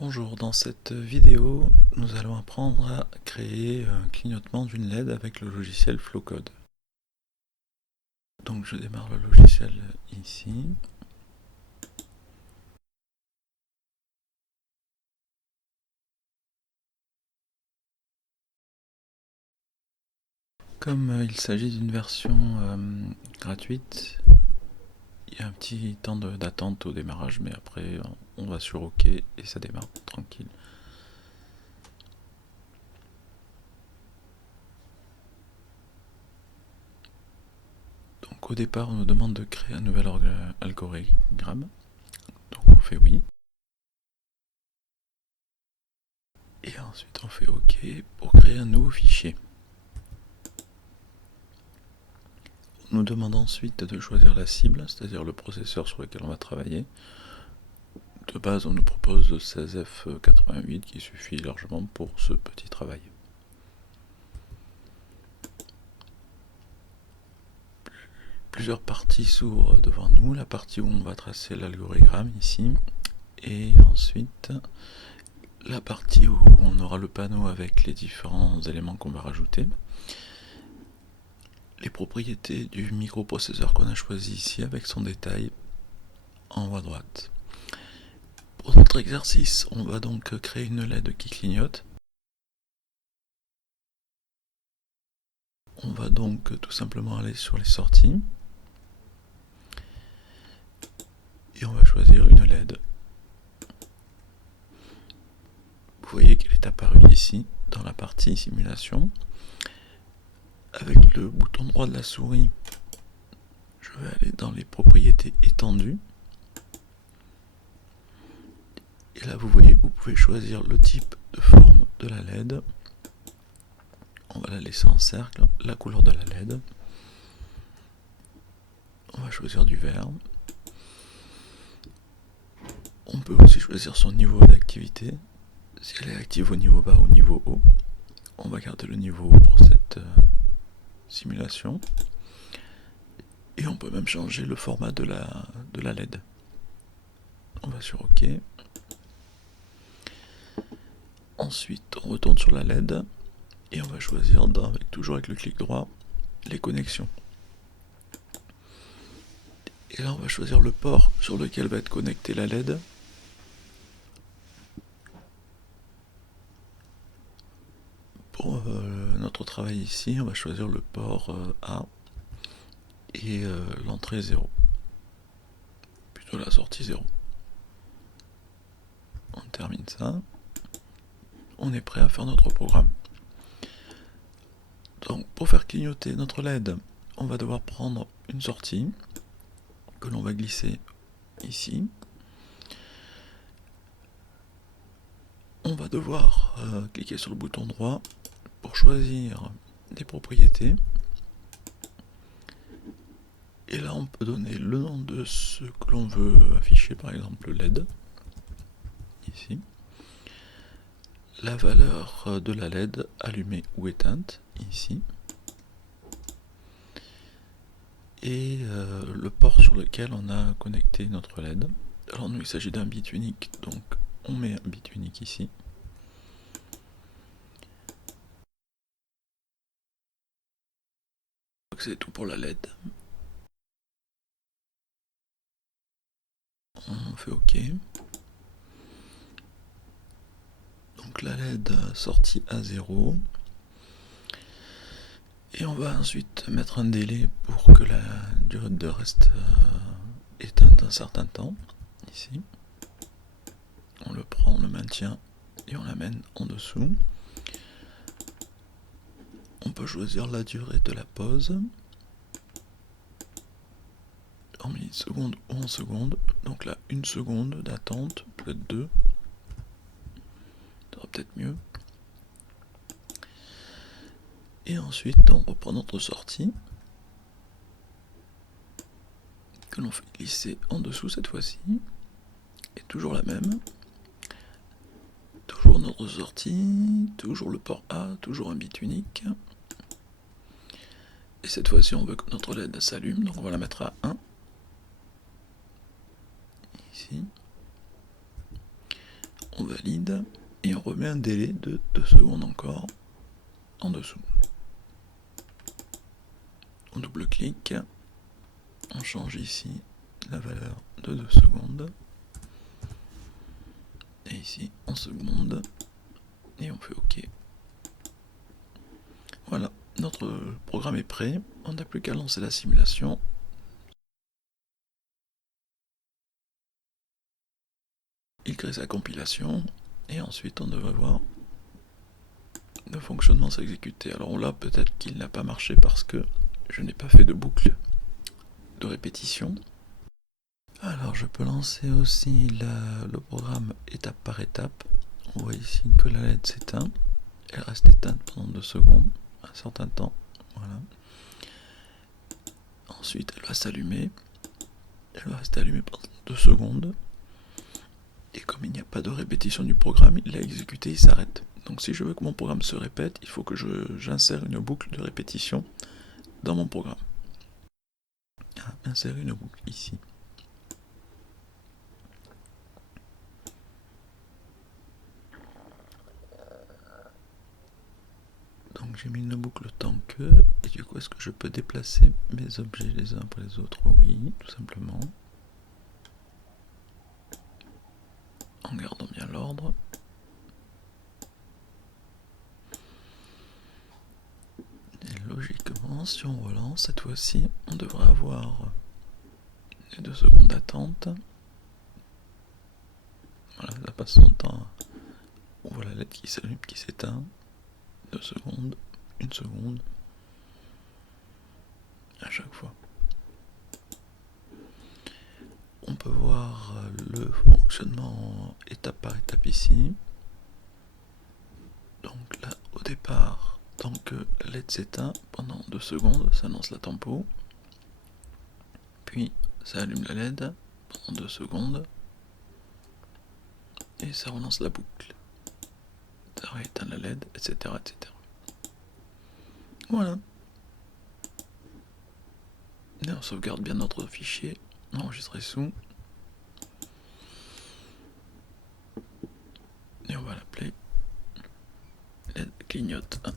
Bonjour, dans cette vidéo, nous allons apprendre à créer un clignotement d'une LED avec le logiciel Flowcode. Donc je démarre le logiciel ici. Comme il s'agit d'une version gratuite, il y a un petit temps d'attente au démarrage, mais après on va sur OK et ça démarre tranquille. Donc au départ, on nous demande de créer un nouvel algorithme. Donc on fait oui. Et ensuite on fait OK pour créer un nouveau fichier. On nous demande ensuite de choisir la cible, c'est-à-dire le processeur sur lequel on va travailler. De base, on nous propose le 16F88 qui suffit largement pour ce petit travail. Plusieurs parties s'ouvrent devant nous, la partie où on va tracer l'algorithme ici, et ensuite la partie où on aura le panneau avec les différents éléments qu'on va rajouter, les propriétés du microprocesseur qu'on a choisi ici avec son détail en haut à droite. Pour notre exercice, on va donc créer une LED qui clignote. On va donc tout simplement aller sur les sorties et on va choisir une LED. Vous voyez qu'elle est apparue ici dans la partie simulation. Avec le bouton droit de la souris, je vais aller dans les propriétés étendues. Et là vous voyez que vous pouvez choisir le type de forme de la LED. On va la laisser en cercle, la couleur de la LED. On va choisir du vert. On peut aussi choisir son niveau d'activité. Si elle est active au niveau bas ou au niveau haut. On va garder le niveau haut pour cette simulation. Et on peut même changer le format de la LED. On va sur OK. Ensuite, on retourne sur la LED et on va choisir, toujours avec le clic droit, les connexions. Et là, on va choisir le port sur lequel va être connectée la LED. Pour notre travail ici, on va choisir le port A et l'entrée 0. Plutôt la sortie 0. On termine ça. On est prêt à faire notre programme. Donc pour faire clignoter notre LED, on va devoir prendre une sortie que l'on va glisser ici. On va devoir cliquer sur le bouton droit pour choisir des propriétés. Et là on peut donner le nom de ce que l'on veut afficher, par exemple LED, ici. La valeur de la LED allumée ou éteinte, ici. Et le port sur lequel on a connecté notre LED. Alors nous il s'agit d'un bit unique, donc on met un bit unique ici. Donc c'est tout pour la LED. On fait OK. Donc la LED sortie à 0. Et on va ensuite mettre un délai pour que la diode reste éteinte un certain temps. Ici. On le prend, on le maintient et on l'amène en dessous. On peut choisir la durée de la pause en millisecondes ou en secondes. Donc là, 1 seconde d'attente, peut-être 2. Ça sera peut-être mieux. Et ensuite, on reprend notre sortie, que l'on fait glisser en dessous cette fois-ci. Et toujours la même. Toujours notre sortie, toujours le port A, toujours un bit unique. Et cette fois-ci, on veut que notre LED s'allume, donc on va la mettre à 1. Ici. on valide, et on remet un délai de 2 secondes encore en dessous. On double-clique, on change ici la valeur de 2 secondes, et ici en secondes, et on fait OK. Voilà, notre programme est prêt, on n'a plus qu'à lancer la simulation. Il crée sa compilation, et ensuite on devrait voir le fonctionnement s'exécuter. Alors là, peut-être qu'il n'a pas marché parce que je n'ai pas fait de boucle de répétition. Alors je peux lancer aussi le programme étape par étape. On voit ici que la LED s'éteint. Elle reste éteinte pendant 2 secondes, un certain temps. Voilà. Ensuite, elle va s'allumer. Elle va rester allumée pendant 2 secondes. Et comme il n'y a pas de répétition du programme, il l'a exécuté, il s'arrête. Donc si je veux que mon programme se répète, il faut que j'insère une boucle de répétition dans mon programme. Insérer une boucle ici. Donc j'ai mis une boucle tant que, et du coup est-ce que je peux déplacer mes objets les uns après les autres? Oui, tout simplement. En gardant bien l'ordre. Et logiquement, si on relance, cette fois-ci, on devrait avoir les 2 secondes d'attente. Voilà, ça passe son temps. On voit la LED qui s'allume, qui s'éteint. 2 secondes, 1 seconde. À chaque fois. On peut voir le fonctionnement étape par étape ici. Donc là, au départ, tant que la LED s'éteint, pendant 2 secondes, ça lance la tempo. Puis ça allume la LED pendant 2 secondes. Et ça relance la boucle. Ça rééteint la LED, etc., etc. Voilà. Et on sauvegarde bien notre fichier enregistré sous. Et on va l'appeler LED clignote 1.